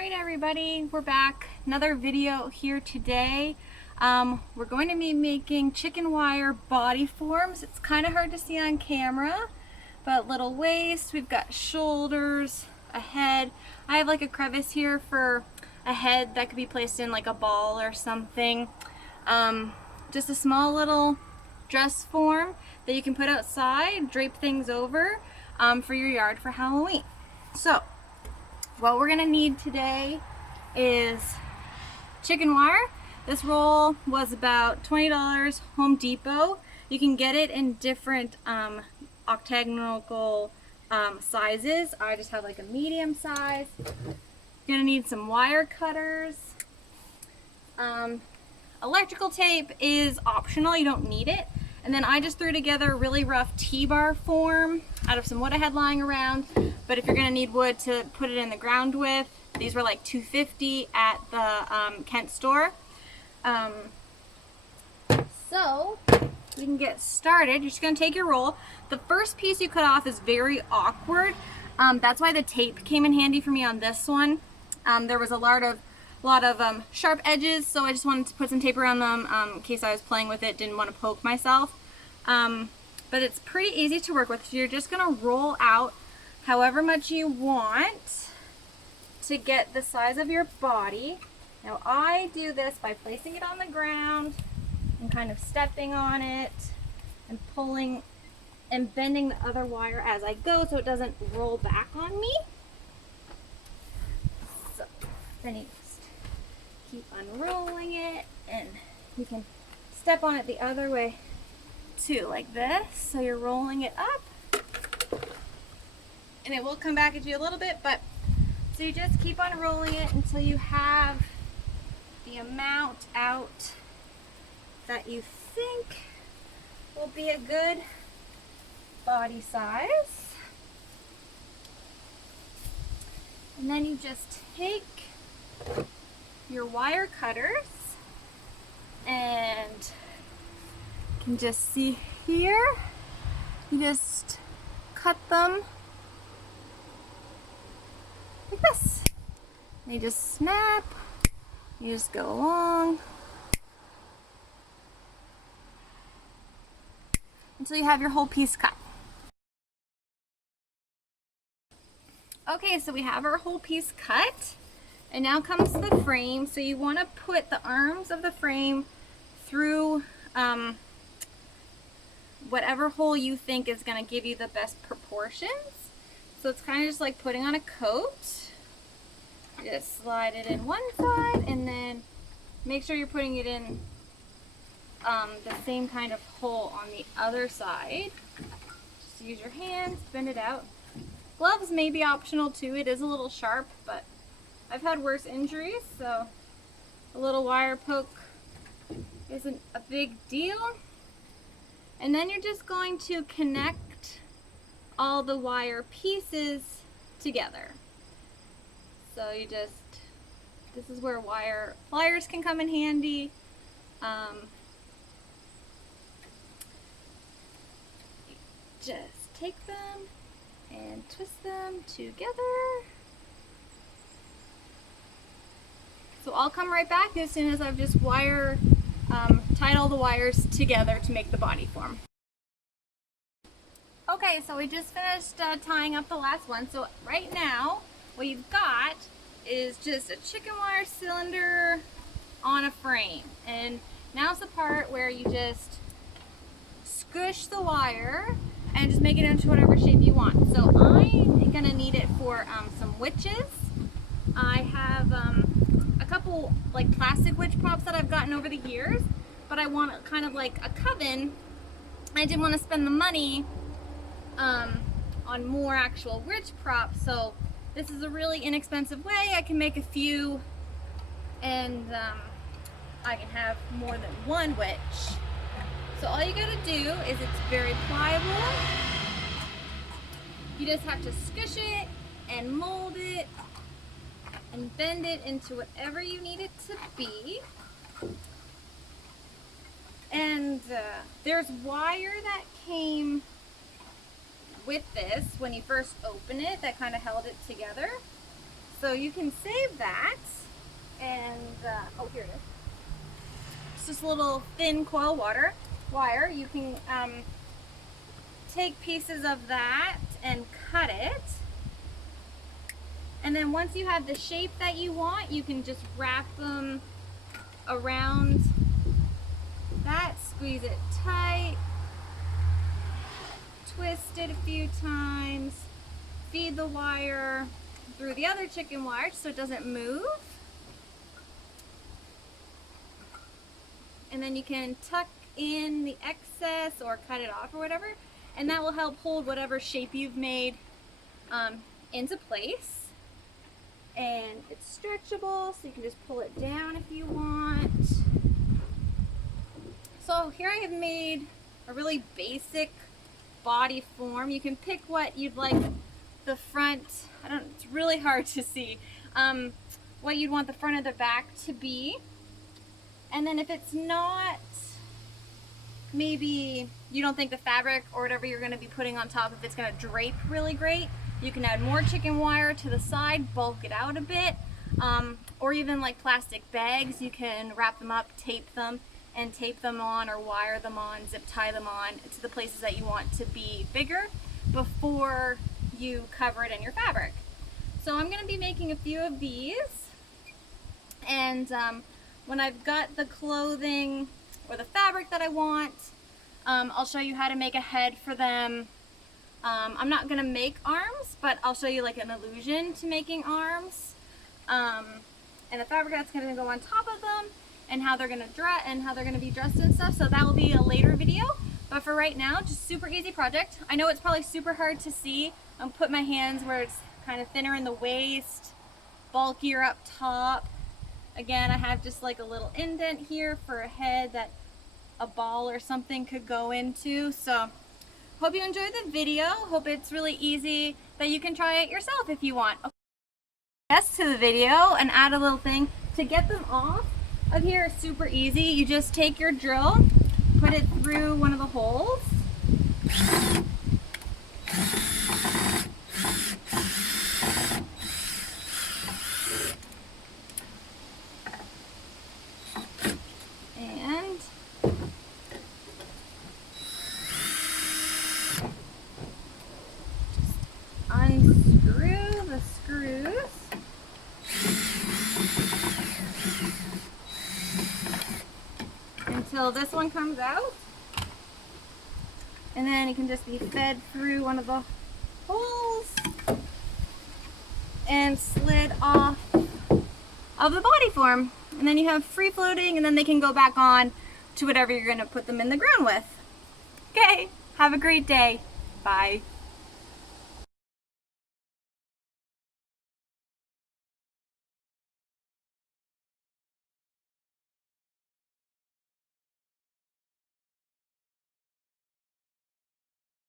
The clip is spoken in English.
Alright everybody, we're back. Another video here today. We're going to be making chicken wire body forms. It's kind of hard to see on camera, but little waist, we've got shoulders, a head. I have like a crevice here for a head that could be placed in like a ball or something. Just a small little dress form that you can put outside, drape things over for your yard for Halloween. So what we're gonna need today is chicken wire. This roll was about $20 Home Depot. You can get it in different octagonal sizes. I just have like a medium size. You're gonna need some wire cutters. Electrical tape is optional, you don't need it. And then I just threw together a really rough T-bar form out of some wood I had lying around. But if you're gonna need wood to put it in the ground with, these were like $2.50 at the Kent store. So we can get started. You're just gonna take your roll. The first piece you cut off is very awkward. That's why the tape came in handy for me on this one. There was a lot of sharp edges, so I just wanted to put some tape around them in case I was playing with it, didn't want to poke myself. But it's pretty easy to work with. So you're just gonna roll out however much you want to get the size of your body. Now I do this by placing it on the ground and kind of stepping on it and pulling and bending the other wire as I go so it doesn't roll back on me. So then you just keep unrolling it, and you can step on it the other way too, like this. So you're rolling it up and it will come back at you a little bit, but so you just keep on rolling it until you have the amount out that you think will be a good body size. And then you just take your wire cutters, and you can just see here, you just cut them like this. They just snap, you just go along until you have your whole piece cut. Okay, so we have our whole piece cut, and now comes the frame. So you want to put the arms of the frame through whatever hole you think is going to give you the best proportions. So it's kind of just like putting on a coat. Just slide it in one side, and then make sure you're putting it in the same kind of hole on the other side. Just use your hands, bend it out. Gloves may be optional too. It is a little sharp, but I've had worse injuries, so a little wire poke isn't a big deal. And then you're just going to connect all the wire pieces together. So you just, this is where wire pliers can come in handy. Just take them and twist them together. So I'll come right back as soon as I've just tied all the wires together to make the body form. Okay, so we just finished tying up the last one. So right now, what you've got is just a chicken wire cylinder on a frame. And now's the part where you just squish the wire and just make it into whatever shape you want. So I'm gonna need it for some witches. I have a couple like plastic witch props that I've gotten over the years, but I want kind of like a coven. I didn't want to spend the money on more actual witch props, so this is a really inexpensive way. I can make a few, and I can have more than one witch. So all you gotta do is, it's very pliable. You just have to squish it and mold it and bend it into whatever you need it to be. And there's wire that came with this when you first open it that kind of held it together. So you can save that, and oh, here it is. It's just a little thin coil wire. You can take pieces of that and cut it. And then once you have the shape that you want, you can just wrap them around that, squeeze it tight, twist it a few times, feed the wire through the other chicken wire so it doesn't move. And then you can tuck in the excess or cut it off or whatever, and that will help hold whatever shape you've made into place. And it's stretchable, so you can just pull it down if you want. So here I have made a really basic body form. You can pick what you'd like the front, it's really hard to see, what you'd want the front or the back to be. And then if it's not, maybe you don't think the fabric or whatever you're going to be putting on top, if it's going to drape really great, you can add more chicken wire to the side, bulk it out a bit, or even like plastic bags, you can wrap them up, tape them, and tape them on or wire them on, zip tie them on to the places that you want to be bigger before you cover it in your fabric. So I'm going to be making a few of these, and when I've got the clothing or the fabric that I want, I'll show you how to make a head for them. I'm not going to make arms, but I'll show you like an allusion to making arms, and the fabric that's going to go on top of them, and how they're going to dress and how they're going to be dressed and stuff. So that will be a later video, but for right now, just super easy project. I know it's probably super hard to see. I'll put my hands where it's kind of thinner in the waist, bulkier up top. Again, I have just like a little indent here for a head that a ball or something could go into. So hope you enjoyed the video. Hope it's really easy that you can try it yourself if you want. Okay. Yes, to the video and add a little thing to get them off of here is super easy. You just take your drill, put it through one of the holes, and just unscrew the screws. Until this one comes out, and then it can just be fed through one of the holes and slid off of the body form, and then you have free floating, and then they can go back on to whatever you're going to put them in the ground with. Okay, have a great day. Bye.